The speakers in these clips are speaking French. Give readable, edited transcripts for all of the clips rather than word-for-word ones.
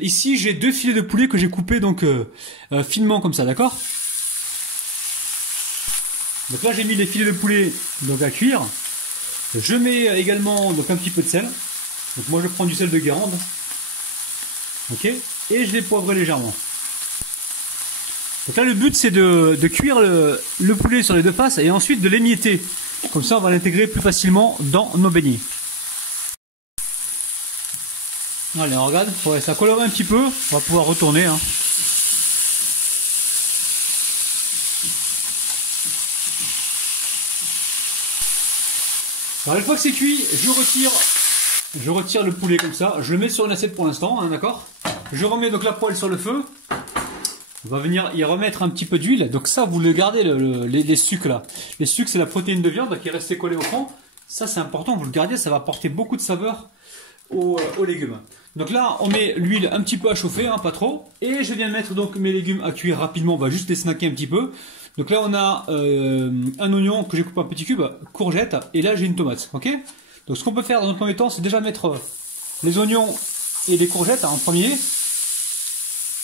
Ici, j'ai 2 filets de poulet que j'ai coupés donc finement comme ça, d'accord? Donc là, j'ai mis les filets de poulet donc à cuire. Je mets également donc un petit peu de sel. Donc moi, je prends du sel de Guérande. Ok. Et je vais poivrer légèrement. Donc là, le but c'est de cuire le poulet sur les deux faces et ensuite de l'émietter. Comme ça, on va l'intégrer plus facilement dans nos beignets. Allez, on regarde, ouais, ça colore un petit peu, on va pouvoir retourner. Hein. Alors une fois que c'est cuit, je retire le poulet comme ça, je le mets sur une assiette pour l'instant, hein, d'accord? Je remets donc la poêle sur le feu, on va venir y remettre un petit peu d'huile, donc ça vous le gardez, les sucs là. Les sucs c'est la protéine de viande qui est restée collée au fond, ça c'est important, vous le gardez, ça va apporter beaucoup de saveur aux légumes. Donc là on met l'huile un petit peu à chauffer, hein, pas trop, et je viens de mettre donc mes légumes à cuire rapidement, on va juste les snacker un petit peu. Donc là on a un oignon que j'ai coupé en petits cubes, courgette, et là j'ai une tomate, ok? Donc ce qu'on peut faire dans un premier temps c'est déjà mettre les oignons et les courgettes en premier,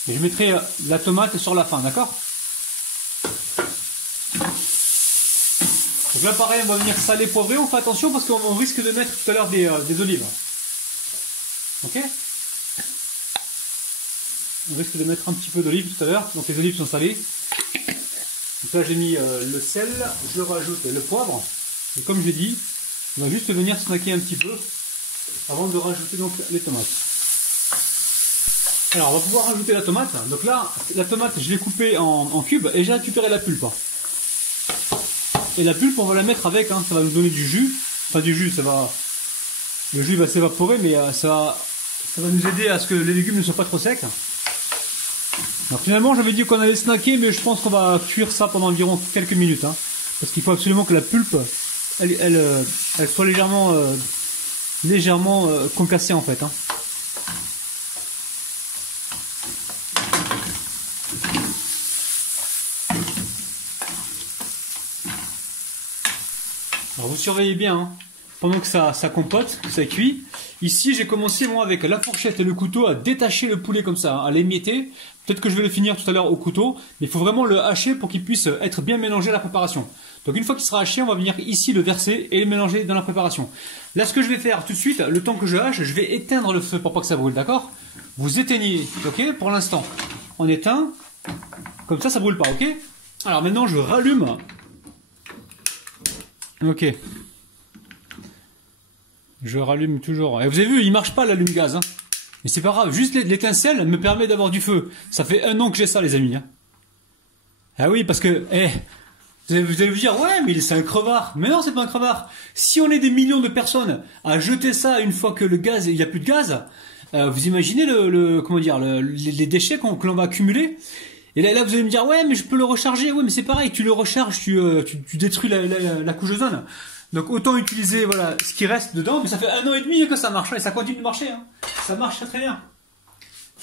et je mettrai la tomate sur la fin, d'accord? Donc là pareil on va venir saler, poivrer, on fait attention parce qu'on risque de mettre tout à l'heure des olives. Ok? On risque de mettre un petit peu d'olive tout à l'heure, donc les olives sont salées. Donc là j'ai mis le sel, je rajoute le poivre, et comme je dis, on va juste venir snacker un petit peu avant de rajouter donc les tomates. Alors on va pouvoir rajouter la tomate, donc là la tomate je l'ai coupée en cubes et j'ai récupéré la pulpe. Et la pulpe on va la mettre avec, hein, ça va nous donner du jus, enfin du jus, le jus va s'évaporer mais ça va nous aider à ce que les légumes ne soient pas trop secs. Alors finalement j'avais dit qu'on allait snacker mais je pense qu'on va cuire ça pendant environ quelques minutes, hein, parce qu'il faut absolument que la pulpe elle soit légèrement concassée en fait. Hein. Alors vous surveillez bien hein, pendant que ça compote, que ça cuit. Ici j'ai commencé moi avec la fourchette et le couteau à détacher le poulet comme ça, hein, à l'émietter. Peut-être que je vais le finir tout à l'heure au couteau, mais il faut vraiment le hacher pour qu'il puisse être bien mélangé à la préparation. Donc une fois qu'il sera haché, on va venir ici le verser et le mélanger dans la préparation. Là ce que je vais faire tout de suite, le temps que je hache, je vais éteindre le feu pour pas que ça brûle, d'accord? Vous éteignez, ok? Pour l'instant, on éteint, comme ça brûle pas, ok? Alors maintenant je rallume. Ok. Je rallume toujours. Et vous avez vu, il marche pas l'allume-gaz, hein. Mais c'est pas grave, juste l'étincelle me permet d'avoir du feu. Ça fait 1 an que j'ai ça les amis, hein. Ah oui, parce que, vous allez vous dire, ouais, mais c'est un crevard. Mais non, c'est pas un crevard. Si on est des millions de personnes à jeter ça une fois que il n'y a plus de gaz, vous imaginez les déchets que l'on va accumuler. Et là, vous allez me dire, ouais, mais je peux le recharger. Ouais, mais c'est pareil, tu le recharges, tu détruis la couche d'ozone. Donc autant utiliser voilà ce qui reste dedans, mais ça fait 1 an et demi que ça marche, et ça continue de marcher. Hein. Ça marche très très bien.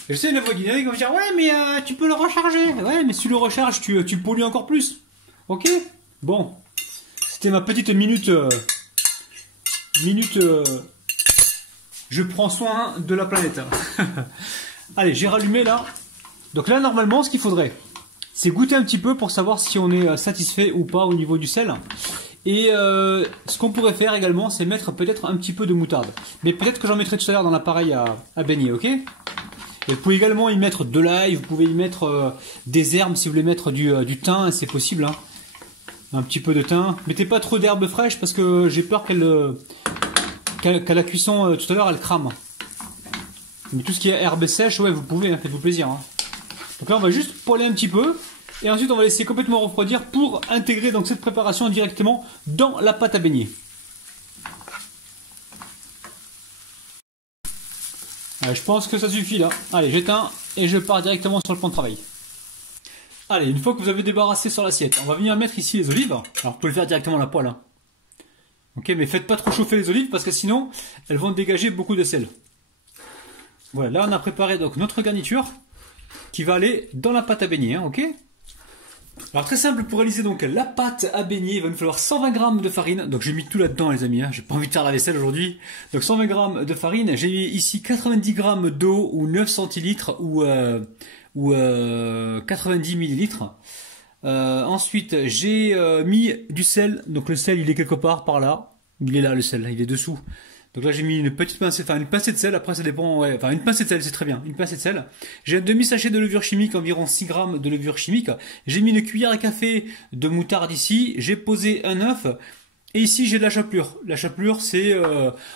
Et je sais, les voix guinéennes vont me dire, ouais, mais tu peux le recharger. Ouais, mais si tu le recharges, tu pollues encore plus. Ok? Bon. C'était ma petite minute... je prends soin de la planète. Allez, j'ai rallumé là. Donc là, normalement, ce qu'il faudrait, c'est goûter un petit peu pour savoir si on est satisfait ou pas au niveau du sel. Et ce qu'on pourrait faire également, c'est mettre peut-être un petit peu de moutarde. Mais peut-être que j'en mettrai tout à l'heure dans l'appareil à baigner, ok? Et vous pouvez également y mettre de l'ail, vous pouvez y mettre des herbes si vous voulez mettre du thym, c'est possible. Hein. Un petit peu de thym. Mettez pas trop d'herbes fraîches parce que j'ai peur qu'à la cuisson tout à l'heure elle crame. Mais tout ce qui est herbes sèches, ouais, vous pouvez, hein, faites-vous plaisir. Hein. Donc là, on va juste poêler un petit peu. Et ensuite, on va laisser complètement refroidir pour intégrer donc cette préparation directement dans la pâte à beignet. Allez, je pense que ça suffit là. Allez, j'éteins et je pars directement sur le plan de travail. Allez, une fois que vous avez débarrassé sur l'assiette, on va venir mettre ici les olives. Alors, vous pouvez le faire directement à la poêle. Hein. Ok, mais faites pas trop chauffer les olives parce que sinon, elles vont dégager beaucoup de sel. Voilà, là, on a préparé donc notre garniture qui va aller dans la pâte à beignet, hein, ok? Alors très simple, pour réaliser donc la pâte à beignet, il va nous falloir 120 g de farine. Donc j'ai mis tout là-dedans les amis, hein. J'ai pas envie de faire la vaisselle aujourd'hui. Donc 120 g de farine, j'ai mis ici 90 g d'eau ou 9 centilitres ou 90 millilitres. Ensuite j'ai mis du sel, donc le sel il est quelque part par là. Il est là le sel, il est dessous. Donc là j'ai mis une petite pincée, enfin une pincée de sel, après ça dépend, ouais, enfin une pincée de sel c'est très bien, une pincée de sel. J'ai un demi-sachet de levure chimique, environ 6 g de levure chimique. J'ai mis une cuillère à café de moutarde ici, j'ai posé un œuf, et ici j'ai de la chapelure. La chapelure c'est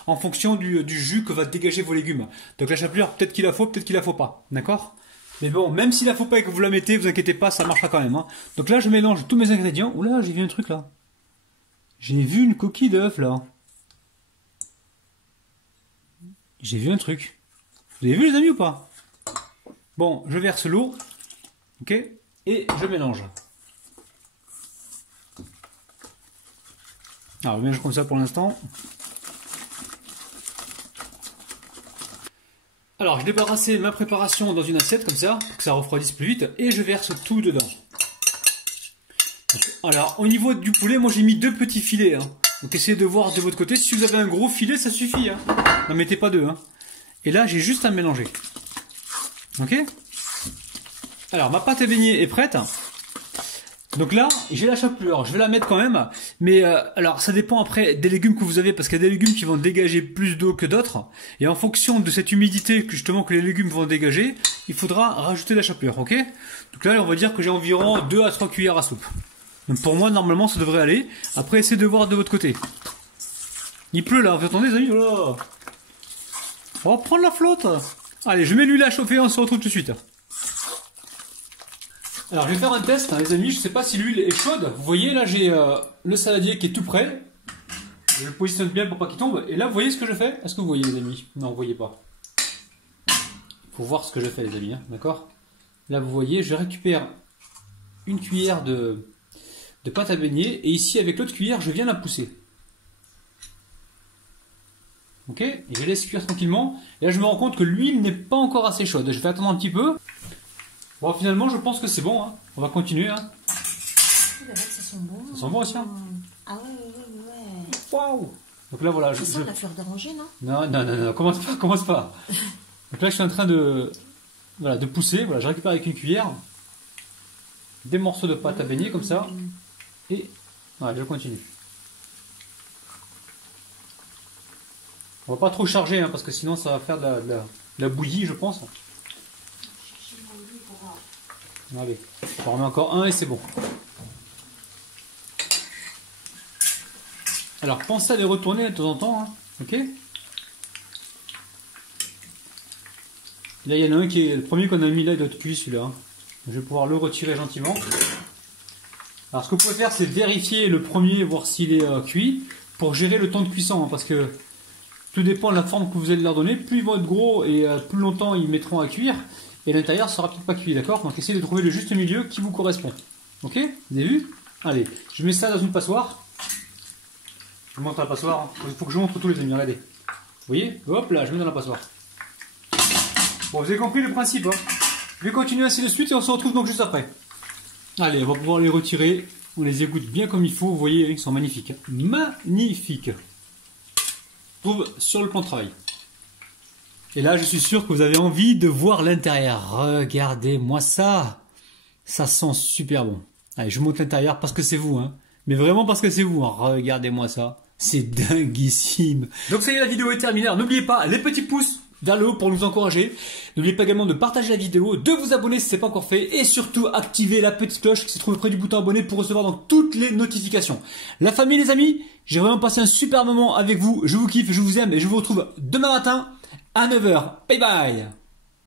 en fonction du jus que va dégager vos légumes. Donc la chapelure peut-être qu'il la faut, peut-être qu'il la faut pas, d'accord? Mais bon, même s'il la faut pas et que vous la mettez, vous inquiétez pas, ça marchera quand même. Hein. Donc là je mélange tous mes ingrédients. Oula, j'ai vu un truc là. J'ai vu une coquille d'œuf là. J'ai vu un truc. Vous avez vu les amis ou pas? Bon, je verse l'eau. Ok. Et je mélange. Alors, je mélange comme ça pour l'instant. Alors, je débarrasse ma préparation dans une assiette comme ça, pour que ça refroidisse plus vite. Et je verse tout dedans. Alors, au niveau du poulet, moi j'ai mis 2 petits filets. Hein. Donc essayez de voir de votre côté. Si vous avez un gros filet, ça suffit. Hein. N'en mettez pas 2. Hein. Et là, j'ai juste à mélanger. Ok? Alors, ma pâte à beignet est prête. Donc là, j'ai la chapelure. Je vais la mettre quand même. Mais alors, ça dépend après des légumes que vous avez. Parce qu'il y a des légumes qui vont dégager plus d'eau que d'autres. Et en fonction de cette humidité que justement que les légumes vont dégager, il faudra rajouter la chapelure. Ok? Donc là, on va dire que j'ai environ 2 à 3 cuillères à soupe. Donc pour moi, normalement, ça devrait aller. Après, essayez de voir de votre côté. Il pleut là, vous entendez les amis? Oh, on va prendre la flotte. Allez, je mets l'huile à chauffer, on se retrouve tout de suite. Alors, je vais faire un test, hein, les amis. Je ne sais pas si l'huile est chaude. Vous voyez, là, j'ai le saladier qui est tout prêt. Je le positionne bien pour pas qu'il tombe. Et là, vous voyez ce que je fais? Est-ce que vous voyez, les amis? Non, vous voyez pas. Il faut voir ce que je fais, les amis. Hein, d'accord? Là, vous voyez, je récupère une cuillère de pâte à beignet et ici avec l'autre cuillère je viens la pousser. Ok, et je laisse cuire tranquillement et là je me rends compte que l'huile n'est pas encore assez chaude. Je vais attendre un petit peu. Bon, finalement je pense que c'est bon, hein. On va continuer. Hein. Ça sent bon. Ça sent bon aussi. Hein. Ah ouais. Waouh. Donc là voilà. Ça sent la fleur d'oranger, non? Non, commence pas. Donc là je suis en train de pousser. Voilà, je récupère avec une cuillère des morceaux de pâte à beignet comme ça. Et voilà, je continue. On va pas trop charger hein, parce que sinon ça va faire de la bouillie, je pense. Allez, on en remet encore un et c'est bon. Alors pensez à les retourner de temps en temps, hein, ok? Là il y en a un qui est le premier qu'on a mis là, il doit être cuit celui-là. Hein. Je vais pouvoir le retirer gentiment. Alors ce que vous pouvez faire c'est vérifier le premier, voir s'il est cuit, pour gérer le temps de cuisson, hein, parce que tout dépend de la forme que vous allez leur donner, plus ils vont être gros et plus longtemps ils mettront à cuire, et l'intérieur sera peut-être pas cuit, d'accord? Donc essayez de trouver le juste milieu qui vous correspond. Ok? Vous avez vu? Allez, je mets ça dans une passoire. Je monte la passoire, il faut que je montre tous les amis, regardez. Vous voyez? Hop là, je mets dans la passoire. Bon, vous avez compris le principe, hein? Je vais continuer ainsi de suite et on se retrouve donc juste après. Allez, on va pouvoir les retirer. On les égoutte bien comme il faut. Vous voyez, ils sont magnifiques. Magnifiques. Je trouve sur le plan de travail. Et là, je suis sûr que vous avez envie de voir l'intérieur. Regardez-moi ça. Ça sent super bon. Allez, je monte l'intérieur parce que c'est vous, hein. Mais vraiment parce que c'est vous, hein. Regardez-moi ça. C'est dinguissime. Donc ça y est, la vidéo est terminée. N'oubliez pas les petits pouces vers le haut pour nous encourager. N'oubliez pas également de partager la vidéo, de vous abonner si ce n'est pas encore fait et surtout activer la petite cloche qui se trouve près du bouton abonner pour recevoir donc toutes les notifications. La famille, les amis, j'ai vraiment passé un super moment avec vous. Je vous kiffe, je vous aime et je vous retrouve demain matin à 9 h. Bye bye.